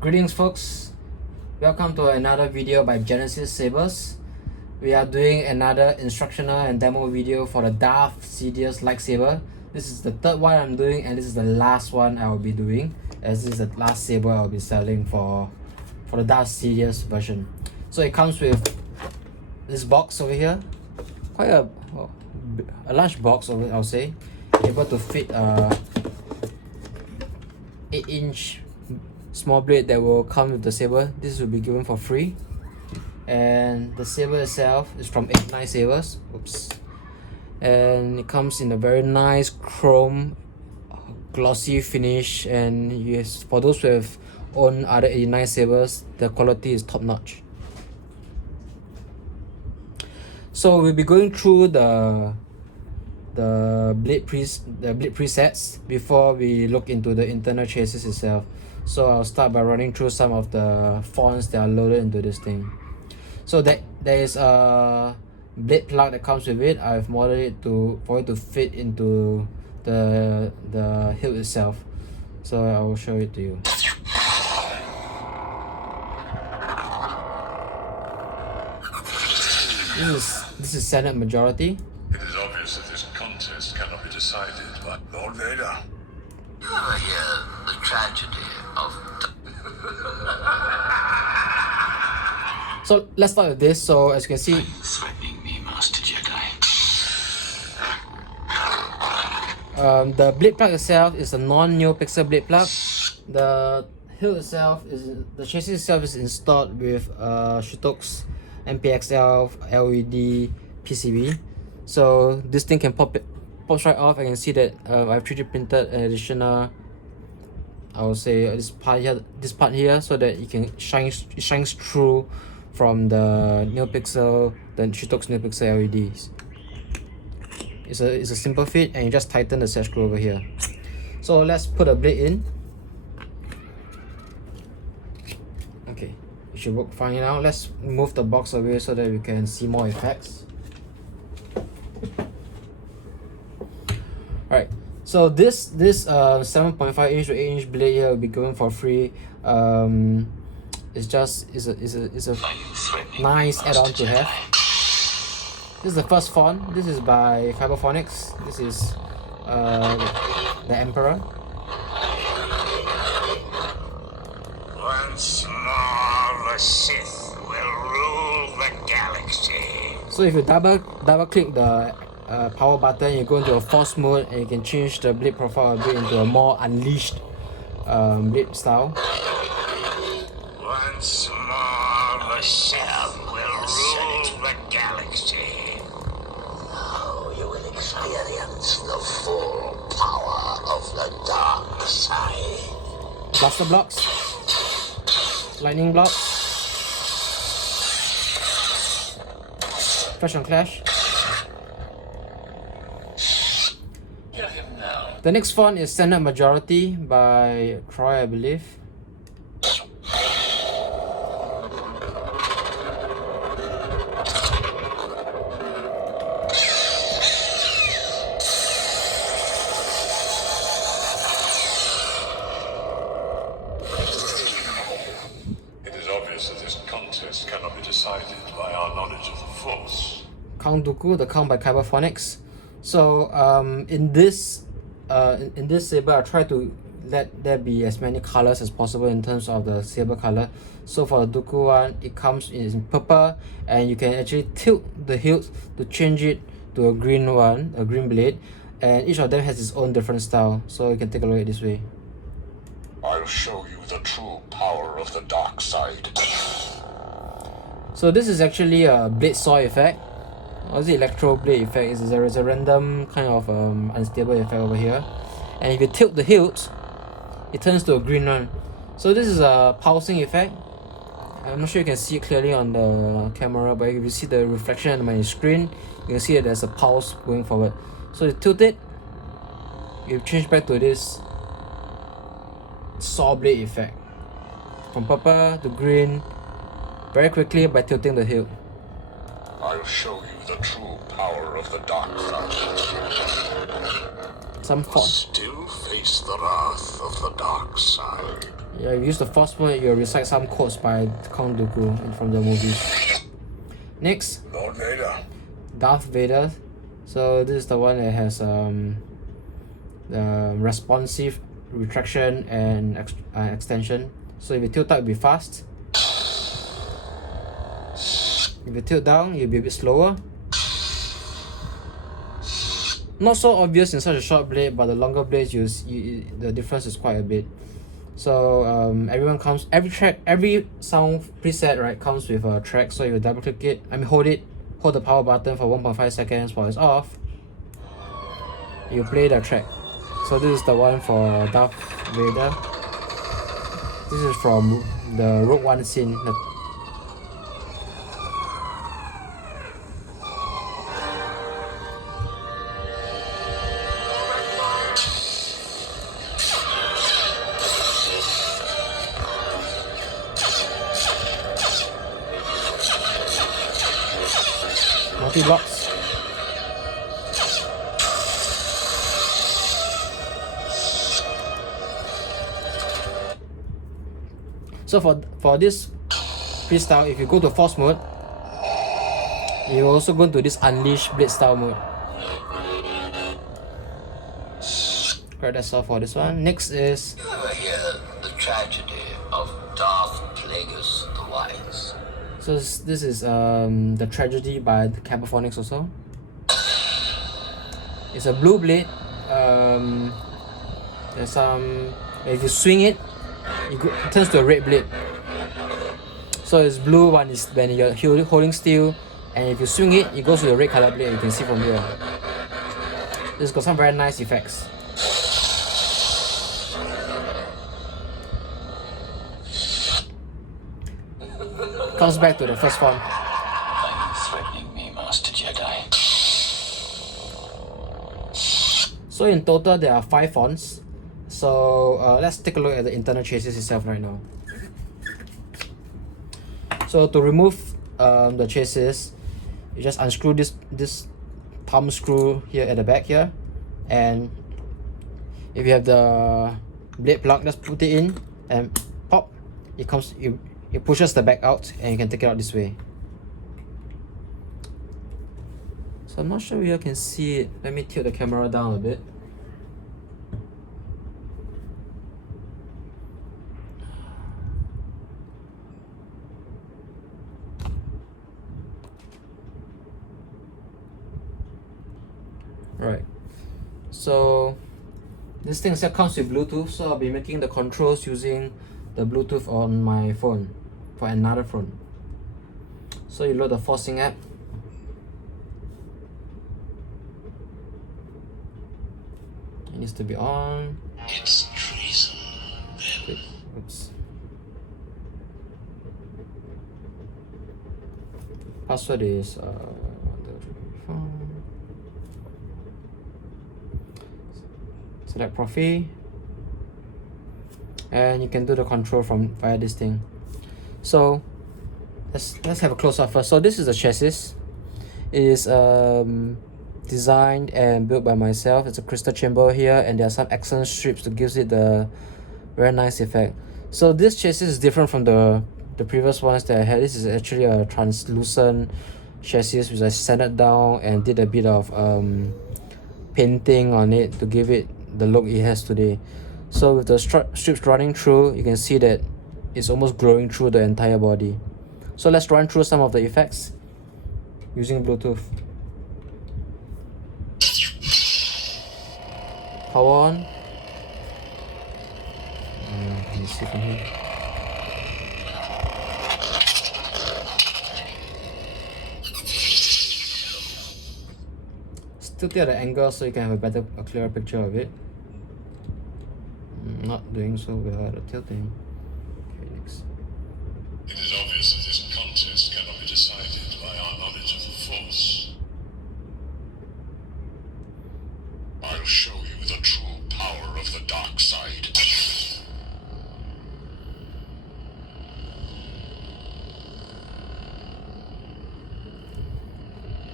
Greetings folks, welcome to another video by Genexis Sabers. We are doing another instructional and demo video for the Darth Sidious lightsaber. This is the third one I'm doing and this is the last one I will be doing, as this is the last saber I'll be selling for the Darth Sidious version. So it comes with this box over here, quite a large box over, I'll say, able to fit a 8-inch small blade that will come with the saber. This will be given for free, and the saber itself is from 89Sabers. Oops. And it comes in a very nice chrome glossy finish, and yes, for those who have owned other 89Sabers, the quality is top notch. So we'll be going through the blade presets before we look into the internal chassis itself. So I'll start by running through some of the fonts that are loaded into this thing. So there is a blade plug that comes with it. I've modded it for it to fit into the hilt itself. So I will show it to you. This is Senate majority. It is obvious that this contest cannot be decided by Lord Vader. You ever hear the tragedy of... So let's start with this. So as you can see, threatening me, Master Jedi? the blade plug itself is a non-neopixel blade plug. The hilt itself the chassis itself is installed with Hilt NPXL LED PCB. So this thing can pops right off. I can see that I've 3D printed an additional, I would say, this part here, so that it shines through from the neopixel, the Hilt neopixel LEDs. It's a simple fit, and you just tighten the set screw over here. So let's put a blade in. Okay, it should work fine now. Let's move the box away so that we can see more effects. Alright, so this 7.5 inch to 8 inch blade here will be given for free. It's a nice add-on to have. This is the first font. This is by Phonics. This is the Emperor. Once more, the Sith will rule the galaxy. So if you double click the power button, you go into a force mode, and you can change the blade profile a bit into a more unleashed blade style. Once more, the Sith will rule the galaxy. Now you will experience the full power of the dark side. Blaster blocks, lightning blocks, Fresh on Clash. The next font is Senate Majority by Troy, I believe. It is obvious that this contest cannot be decided by our knowledge of the Force. Count Dooku, the count by Phonics. So in this saber, I try to let there be as many colors as possible in terms of the saber color. So for the Dooku one, it comes in purple, and you can actually tilt the hilt to change it to a green one, a green blade, and each of them has its own different style. So you can take a look at this way. I'll show you the true power of the dark side. So this is actually a blade saw effect. Or is it electro blade effect? There is a random kind of unstable effect over here, and if you tilt the hilt, it turns to a green one. So this is a pulsing effect. I'm not sure you can see it clearly on the camera, but if you see the reflection on my screen, you can see that there's a pulse going forward. So you tilt it, you change back to this saw blade effect, from purple to green, very quickly by tilting the hilt. I'll show you the true power of the dark side. Some font. Still face the wrath of the dark side. Yeah, if you use the force mode, you'll recite some quotes by Count Dooku from the movie. Next, Lord Vader. Darth Vader. So this is the one that has the responsive retraction and extension. So if you tilt up, it'll be fast. If you tilt down, you'll be a bit slower. Not so obvious in such a short blade, but the longer blades, the difference is quite a bit. So every sound preset, right, comes with a track. So you double click it, hold the power button for 1.5 seconds while it's off. You play the track. So this is the one for Darth Vader. This is from the Rogue One scene. Multi-blocks. So for this freestyle, if you go to force mode, you also go to this unleash blade style mode. Right, that's all for this one. Next is You ever hear the tragedy of Darth Plagueis the Wise? so this is the tragedy by the Cacophonics also. It's a blue blade. There's some if you swing it, it turns to a red blade. So it's blue one is when you're holding steel, and if you swing it, it goes to a red color blade. You can see from here. It's got some very nice effects. Comes back to the first form. Are you threatening me, Master Jedi? So in total there are 5 fonts. So let's take a look at the internal chassis itself right now. So to remove the chassis, you just unscrew this thumb screw here at the back here, and if you have the blade plug, just put it in and pop. It pushes the back out, and you can take it out this way. So I'm not sure if you can see it. Let me tilt the camera down a bit. Right, so this thing still comes with Bluetooth, so I'll be making the controls using the Bluetooth on my phone for another phone. So you load the forcing app. It needs to be on. It's treason. Oops. Password is 1, 2, 3, 4. Select Proffie, and you can do the control from via this thing. So let's have a close up first. So this is the chassis. It is designed and built by myself. It's a crystal chamber here, and there are some accent strips to give it the very nice effect. So this chassis is different from the previous ones that I had. This is actually a translucent chassis which I sanded down and did a bit of painting on it to give it the look it has today. So with the strips running through, you can see that it's almost glowing through the entire body. So let's run through some of the effects using Bluetooth. Power on. Can you see from here? Still at the angle so you can have a clearer picture of it. Not doing so well at the tilting. Okay, next. It is obvious that this contest cannot be decided by our knowledge of the Force. I'll show you the true power of the dark side.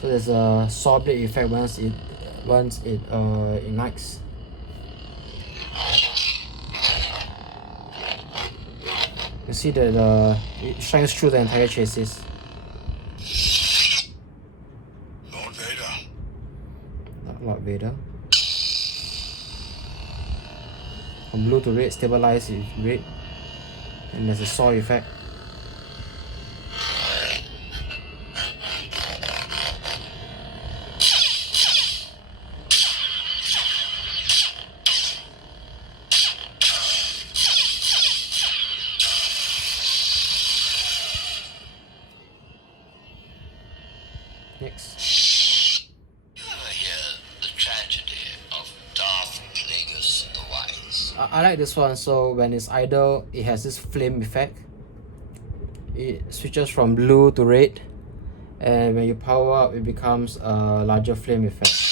So there's a saw blade effect once it ignites. You see that it shines through the entire chassis. Lord Vader. Not Lord Vader. From blue to red, stabilize with red. And there's a saw effect. Next. You ever hear the tragedy of Darth Plagueis the Wise? I like this one. So when it's idle, it has this flame effect. It switches from blue to red, and when you power up, it becomes a larger flame effect.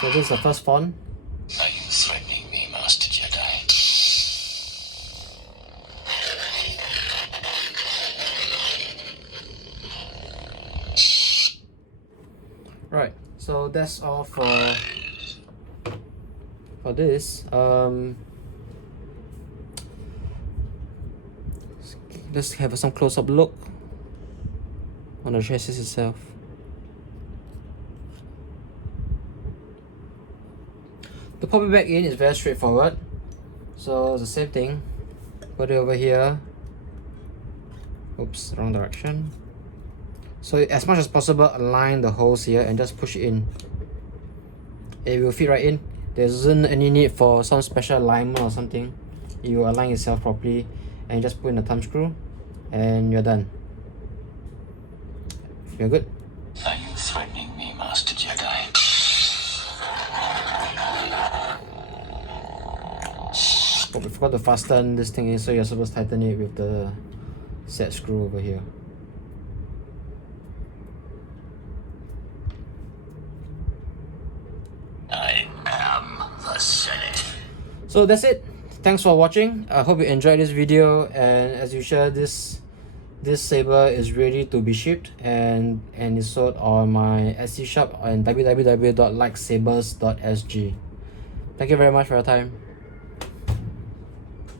So this is the first font. Are you threatening me, Master Jedi? Right, so that's all for this. Let's have some close-up look on the chassis itself. The pop it back in is very straightforward. So it's the same thing. Put it over here. Oops, wrong direction. So as much as possible, align the holes here and just push it in. It will fit right in. There isn't any need for some special alignment or something. It will align itself properly, and just put in the thumb screw, and you're done. You're good. Are you threatening me, Master Jedi? Oh, we forgot to fasten this thing in, so you're supposed to tighten it with the set screw over here. I am the Senate. So that's it. Thanks for watching. I hope you enjoyed this video, and as usual, this saber is ready to be shipped and is sold on my Etsy shop on www.lightsabers.sg. Thank you very much for your time.